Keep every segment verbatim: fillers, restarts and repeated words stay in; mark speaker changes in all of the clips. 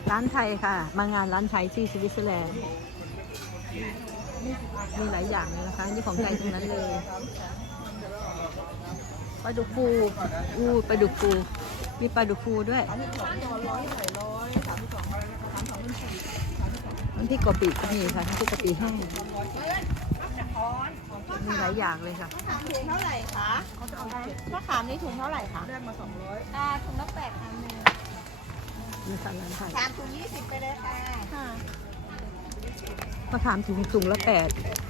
Speaker 1: ร้านไทยค่ะมางานร้านไทยที่สวิตเซอร์แลนด์มีหลายอย่างเลยนะคะนี่ของไทยทั้งนั้นเลยปลาดุกฟูอู้ปลาดุกฟูมีปลาดุกฟูด้วยน้ำพริกกะปิก็มีค่ะน้ำพริกกะปิแห้งมีหลายอย่างเลยค่ะ
Speaker 2: ถุงเท่าไหร่คะมะขามนี่ถุงเท่าไหร่คะได้มาสองร้อยอ่าถุงละแปดพันหนึ่ง
Speaker 1: นี่ค่ะร้านไทย
Speaker 2: สามถุงยี่สิบไปเลยค่ะค่ะ
Speaker 1: มะขามถุงถุงละแปด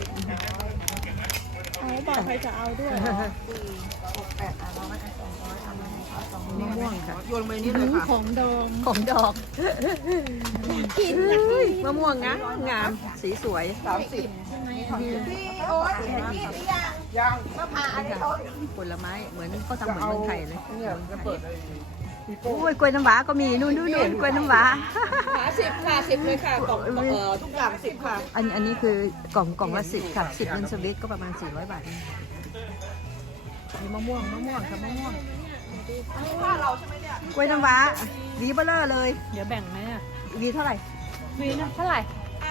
Speaker 2: เอาบอกใครจะเอาด้วยสี่หกแปดอ่ะร้อยสองร้อยทำมาให้เขาสองร้อย
Speaker 1: มะม่วงค่ะ
Speaker 2: โยนไปนี่เลยค่ะของดอง
Speaker 1: ของดอก
Speaker 2: กิน
Speaker 1: มะม่วงงามงามสีสวย
Speaker 2: สามสิบพี่โอ๊ตพี่ยังยังมะพร้าวอะไรเขา
Speaker 1: ผลไม้เหมือนเขาทำเหมือนเมืองไทยเลย
Speaker 2: เนี่ยจะเปิด
Speaker 1: โอ้ยกล้วยน้ำว้าก็มีนู่นนู่นนู่นกล้วยน้ำว้า
Speaker 2: ขาสิบค่ะสิบเลยค่ะกล่องเอ่อทุกอย่างสิบค่ะ
Speaker 1: อันอันนี้คือกล่องกล่องละสิบค่ะสิบเงินสวิตก็ประมาณสี่ร้อยบาทมีมะม่วงมะม่วงค่ะมะม่วง
Speaker 2: อันนี้ว่าเราใช่ไหมเนี่ย
Speaker 1: กล้วยน้ำว้าวีเบลเลอร์เลย
Speaker 3: เดี๋ยวแบ่งไหมอ่ะ
Speaker 1: วีเท่าไหร่
Speaker 3: วีนะเท่าไหร่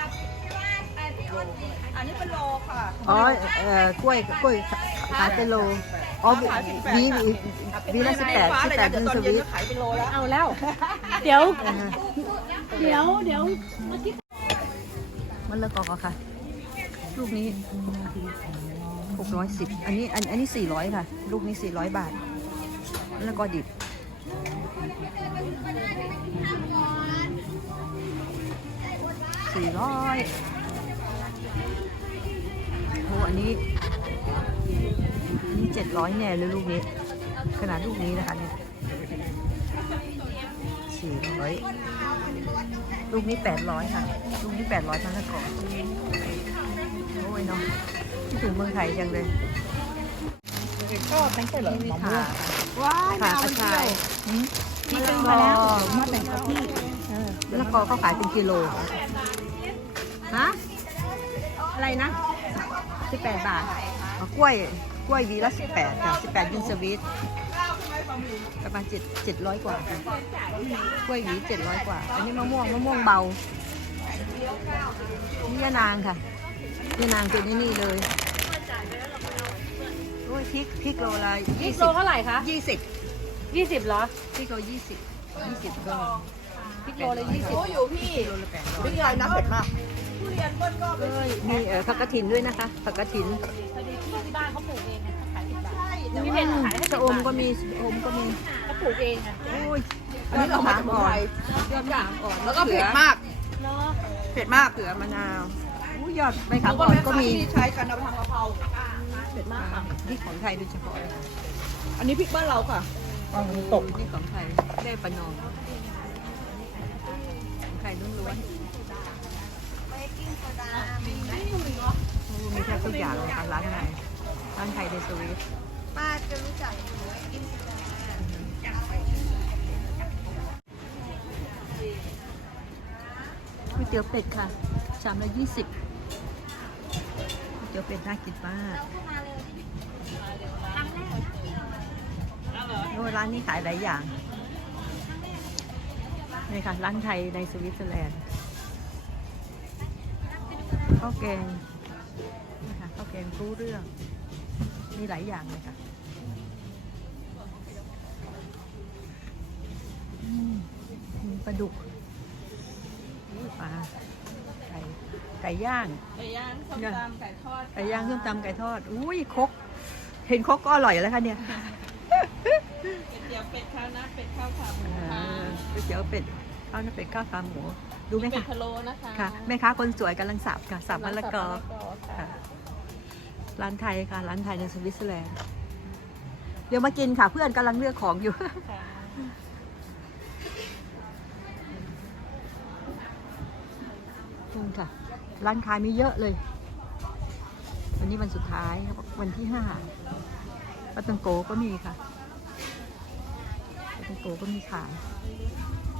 Speaker 2: อันนี้เป็นโลค่ะ
Speaker 1: อ๋อเอ่อกล้วยกล้วยขายเป็นโลอ๋อวีวีละสิบแปดสิบแปดเงินสวิต
Speaker 2: ขายเป็นโลแล้ว
Speaker 3: เอาแล้ว เดี๋ยวเดี๋ยวเดี๋ยว
Speaker 1: มันเลิกออกค่ะลูกนี้หกร้อยสิบอันนี้อันอันนี้สี่ร้อยค่ะลูกนี้สี่ร้อยบาทแล้วก็ดิบสี่ร้อยโอ้อันนี้อันนี้เจ็ดร้อยแน่เลยลูกนี้ขนาดลูกนี้นะคะเนี่ยสี่ร้อยลูกนี้แปดร้อยค่ะลูกนี้แปดร้อยทั้งนั้นก่อนโอ้ยเนาะที่ถึงเมืองไทยจังเลย
Speaker 2: ก็ตั้งแต่เหรอมะม่วง
Speaker 1: ว้ายขากระชาย
Speaker 3: พี่ซื้อมาแล้วมาแบ่งกับพี่
Speaker 1: แล้วก็เขาขายเป็นกิโลฮะอะไรนะสิบแปดบาทกล้วยกล้วยวีละสิบแปดค่ะสิบแปดยูนสวิตประมาณเจ็ดเจ็ดร้อยกว่าค่ะกล้วยหวีเจ็ดร้อยกว่าอันนี้มะม่วงมะม่วงเบานี่ยานางค่ะยานางเป็นนี่เลยโอ้ยพริกพริกโลละ
Speaker 3: ยี่สิบโลเท่าไหร่คะ
Speaker 1: ยี่สิบ
Speaker 3: ยี่สิบเหรอ
Speaker 1: พริกโลยี่สิบยี่สิบก็
Speaker 3: พริกโลละยี่สิบ
Speaker 2: โอ้อยู่พี่พี่ใหญ่นะเผ็ดมากทุเรียนเบิ้ลก็
Speaker 1: เอ้ยมีเออผักกระถินด้วยนะคะผักกระถิน
Speaker 3: พอดีที่บ้านเขาปลูกเองขายสิบบาท
Speaker 2: ใช่แต่
Speaker 3: มี
Speaker 2: ว่า
Speaker 3: เพนขายให้
Speaker 1: ชะอมก็มีชะอมก็มี
Speaker 3: เขาปลูกเองอ่ะ
Speaker 1: โอ้ย
Speaker 2: อันนี้เรามาจากเมืองไทย
Speaker 1: ยอดมะขามอ่อน
Speaker 2: แล้วก็เผ็ดมากเผ็ดมาก
Speaker 1: เขือมะนาวอู้ยอดใบขามอ่อนก็มี
Speaker 2: ที่ใช้กันเอาไปทำกะเพราเผ็ดมากค่ะ
Speaker 1: พริกของไทยโดยเฉพาะ
Speaker 2: อันนี้พริกบ้านเราค่ะ
Speaker 1: ตกนี่ของไทยได้ปะนองของไทยล้วนๆมีแทบทุกอย่างเลยค่ะร้านไทยร้านไทยในสวิต
Speaker 2: ป้าจะรู้จักกิน
Speaker 1: ก๋วยเตี๋ยวเป็ดค่ะชามละยี่สิบก๋วยเตี๋ยวเป็ดน่ากินมากโอ้ร้านนี้ขายหลายอย่างนี่ค่ะร้านไทยในสวิตเซอร์แลนด์ข้าวแกงนะคะข้าวแกงรู้เรื่องมีหลายอย่างเลยค่ะปลาดุกปลาไก่ไก่ย่าง
Speaker 2: ไก่ย่างส้มตำไก่ทอด
Speaker 1: ไก่ย่างส้มตำไก่ทอดอุ้ยครกเห็นครกก็อร่อยแล้วค่ะเนี่ย
Speaker 2: เตี๋ยวเป็ดข้าวหน้าเป็ดข้าวขาหมูค่ะ
Speaker 1: ก๋วยเตี๋ยวเป็ดข้าวหน้าเป็ดข้าวขาหมูดูไหมคะ
Speaker 2: เป็ดพะโล้นะคะ
Speaker 1: ค่ะแม่ค้าคนสวยกำลังสับค่ะสับมะละกอค่ะร้านไทยค่ะร้านไทยในสวิตเซอร์แลนด์เดี๋ยวมากินค่ะเพื่อนกำลังเลือกของอยู่นี่ค่ะร้านค้ามีเยอะเลยวันนี้วันสุดท้ายวันที่ห้าปาตังโกก็มีค่ะปาตังโกก็มีขาย